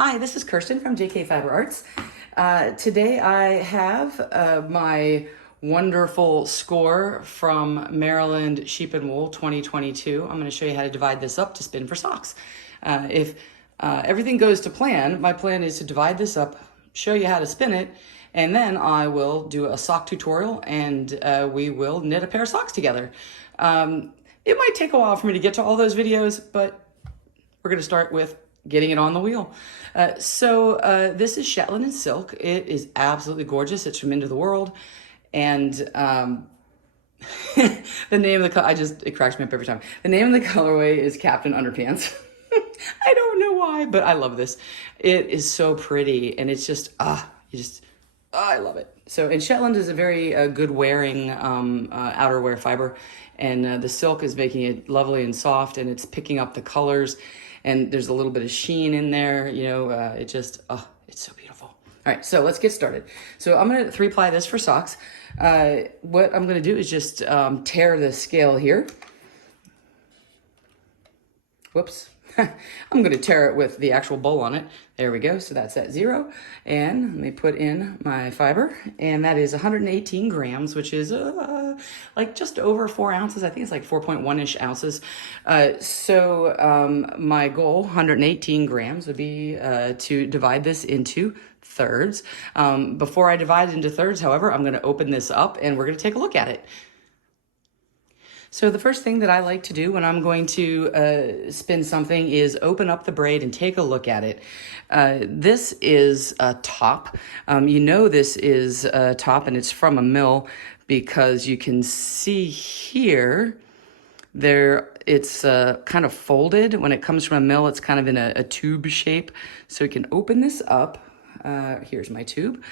Hi, this is Kirsten from JK Fiber Arts. Today I have my wonderful score from Maryland Sheep and Wool 2022. I'm going to show you how to divide this up to spin for socks. If everything goes to plan, my plan is to divide this up, show you how to spin it, and then I will do a sock tutorial and we will knit a pair of socks together. It might take a while for me to get to all those videos, but we're going to start with getting it on the wheel. This is Shetland and silk. It is absolutely gorgeous. It's from Into the Whirled. And the name of the it cracks me up every time. The name of the colorway is Captain Underpants. I don't know why, but I love this. It is so pretty, and it's just, I love it. And Shetland is a very good wearing outerwear fiber, and the silk is making it lovely and soft, and it's picking up the colors. And there's a little bit of sheen in there, it's so beautiful. All right, so let's get started. So I'm gonna 3-ply this for socks. What I'm gonna do is just tear the scale here. Whoops. I'm gonna tear it with the actual bowl on it. There we go, so that's at 0. And let me put in my fiber, and that is 118 grams, which is like just over 4 ounces. I think it's like 4.1-ish ounces. My goal, 118 grams, would be to divide this into thirds. Before I divide it into thirds, however, I'm gonna open this up and we're gonna take a look at it. So the first thing that I like to do when I'm going to spin something is open up the braid and take a look at it. This is a top. This is a top, and it's from a mill because you can see here it's kind of folded. When it comes from a mill, it's kind of in a tube shape. So you can open this up. Here's my tube.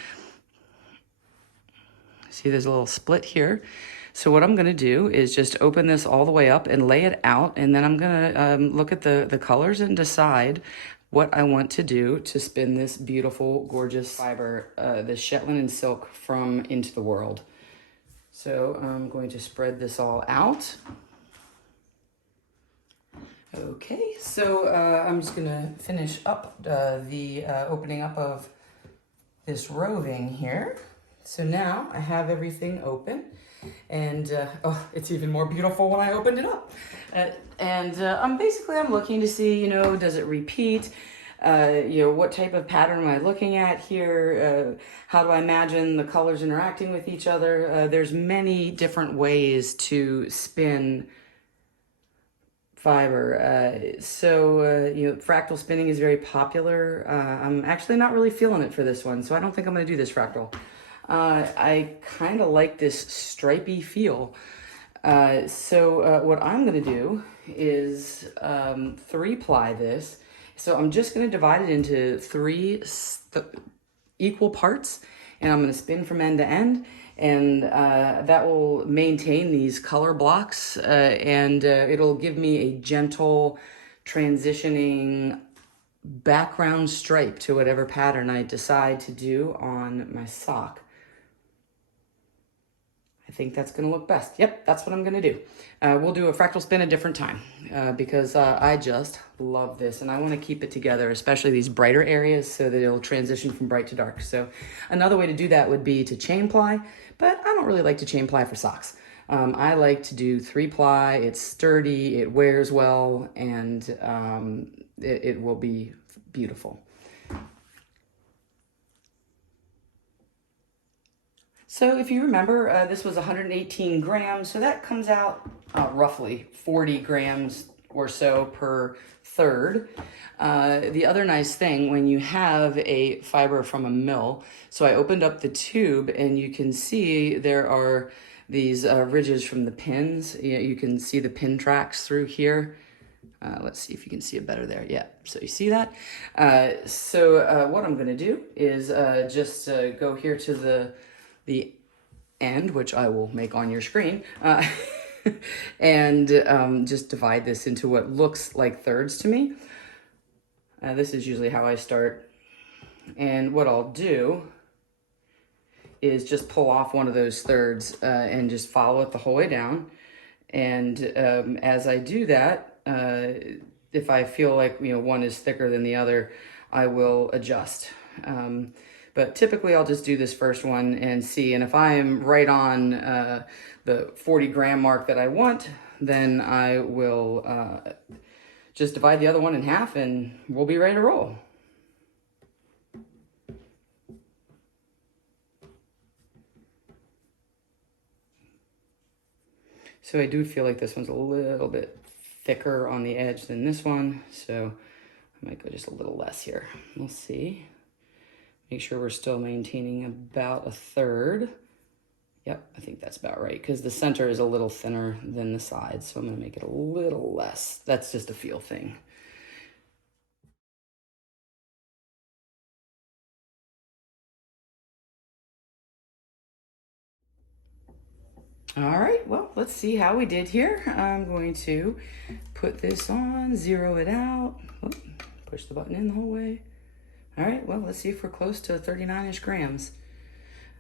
See, there's a little split here. So what I'm gonna do is just open this all the way up and lay it out, and then I'm gonna look at the colors and decide what I want to do to spin this beautiful, gorgeous fiber, the Shetland and silk from Into the Whirled. So I'm going to spread this all out. Okay, so I'm just gonna finish up the opening up of this roving here. So now I have everything open, and it's even more beautiful when I opened it up. I'm looking to see, does it repeat? What type of pattern am I looking at here? How do I imagine the colors interacting with each other? There's many different ways to spin fiber. Fractal spinning is very popular. I'm actually not really feeling it for this one, so I don't think I'm going to do this fractal. I kind of like this stripy feel. What I'm going to do is 3-ply this. So I'm just going to divide it into 3 equal parts, and I'm going to spin from end to end, and that will maintain these color blocks, and it'll give me a gentle transitioning background stripe to whatever pattern I decide to do on my sock. I think that's gonna look best. Yep, that's what I'm gonna do. We'll do a fractal spin a different time because I just love this, and I wanna keep it together, especially these brighter areas, so that it'll transition from bright to dark. So another way to do that would be to chain ply, but I don't really like to chain ply for socks. I like to do 3-ply. It's sturdy, it wears well, and it will be beautiful. So if you remember, this was 118 grams, so that comes out roughly 40 grams or so per third. The other nice thing, when you have a fiber from a mill, so I opened up the tube and you can see there are these ridges from the pins. You can see the pin tracks through here. Let's see if you can see it better there. Yeah, so you see that? What I'm gonna do is just go here to the end, which I will make on your screen, and just divide this into what looks like thirds to me. This is usually how I start. And what I'll do is just pull off one of those thirds and just follow it the whole way down. And as I do that, if I feel like one is thicker than the other, I will adjust. But typically I'll just do this first one and see, and if I am right on the 40 gram mark that I want, then I will just divide the other one in half and we'll be ready to roll. So I do feel like this one's a little bit thicker on the edge than this one, so I might go just a little less here. We'll see. Make sure we're still maintaining about 1/3. Yep, I think that's about right, because the center is a little thinner than the sides, so I'm gonna make it a little less. That's just a feel thing. All right, well, let's see how we did here. I'm going to put this on, zero it out. Oop, push the button in the whole way. All right, well, let's see if we're close to 39-ish grams.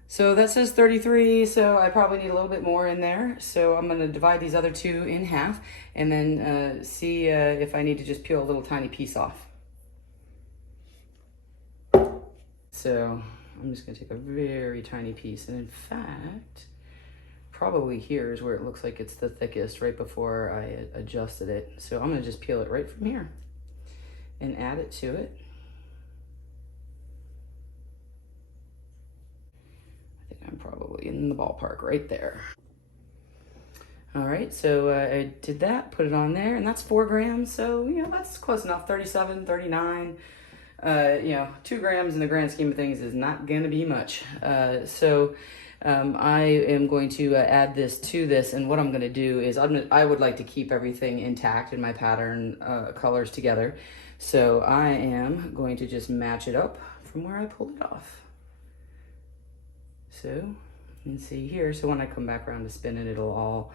So that says 33, so I probably need a little bit more in there. So I'm gonna divide these other two in half and then see if I need to just peel a little tiny piece off. So I'm just gonna take a very tiny piece, and in fact, probably here is where it looks like it's the thickest, right before I adjusted it. So I'm gonna just peel it right from here and add it to it. I think I'm probably in the ballpark right there. All right, so I did that, put it on there, and that's 4 grams. So, you know, that's close enough, 37, 39. You know, 2 grams in the grand scheme of things is not gonna be much. I am going to add this to this, and what I'm going to do is I would like to keep everything intact in my pattern colors together. So I am going to just match it up from where I pulled it off. So you can see here, so when I come back around to spin it, it'll all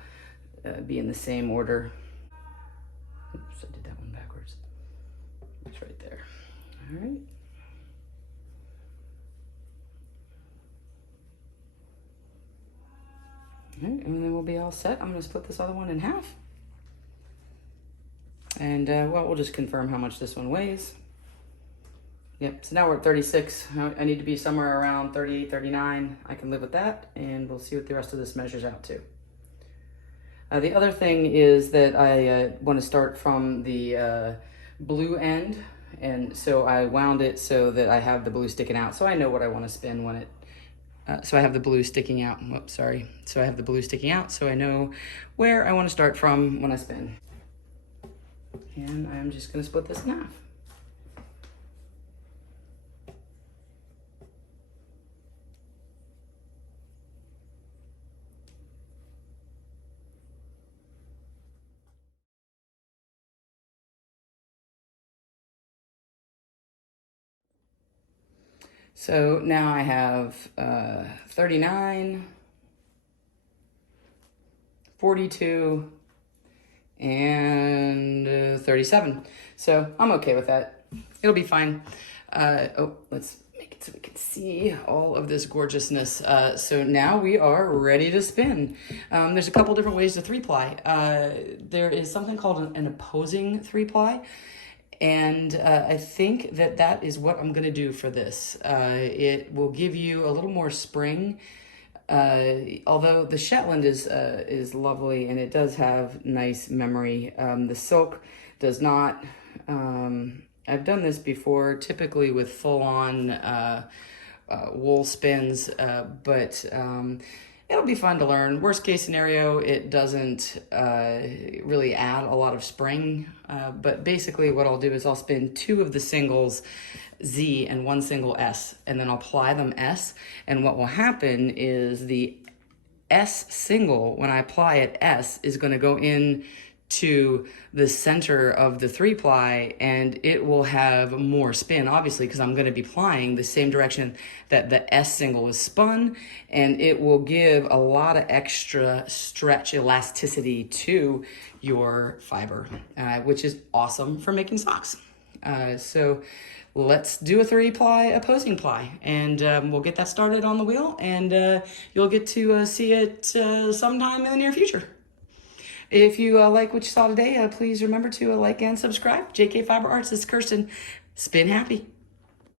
be in the same order. Oops, I did that one backwards. It's right there. All right. And then we'll be all set. I'm going to split this other one in half. And, well, we'll just confirm how much this one weighs. Yep, so now we're at 36. I need to be somewhere around 38, 39. I can live with that, and we'll see what the rest of this measures out to. The other thing is that I want to start from the blue end, and so I wound it so that I have the blue sticking out, so I know what I want to spin when it so I have the blue sticking out. Whoops, sorry. So I have the blue sticking out, so I know where I want to start from when I spin. And I'm just going to split this in half. So now I have 39, 42, and 37. So I'm okay with that. It'll be fine. Oh, let's make it so we can see all of this gorgeousness. So now we are ready to spin. There's a couple different ways to 3-ply. There is something called an opposing 3-ply. And I think that is what I'm going to do for this. It will give you a little more spring. Although the Shetland is lovely and it does have nice memory. The silk does not. I've done this before, typically with full-on wool spins, but it'll be fun to learn. Worst case scenario, it doesn't really add a lot of spring, but basically what I'll do is I'll spin 2 of the singles Z and 1 single S, and then I'll ply them S, and what will happen is the S single, when I apply it S, is going to go in to the center of the 3-ply, and it will have more spin, obviously, because I'm going to be plying the same direction that the S single is spun, and it will give a lot of extra stretch elasticity to your fiber, which is awesome for making socks. So let's do a 3-ply opposing ply, and we'll get that started on the wheel, and you'll get to see it sometime in the near future. If you like what you saw today, please remember to like and subscribe. JK Fiber Arts, this is Kirsten. Spin happy.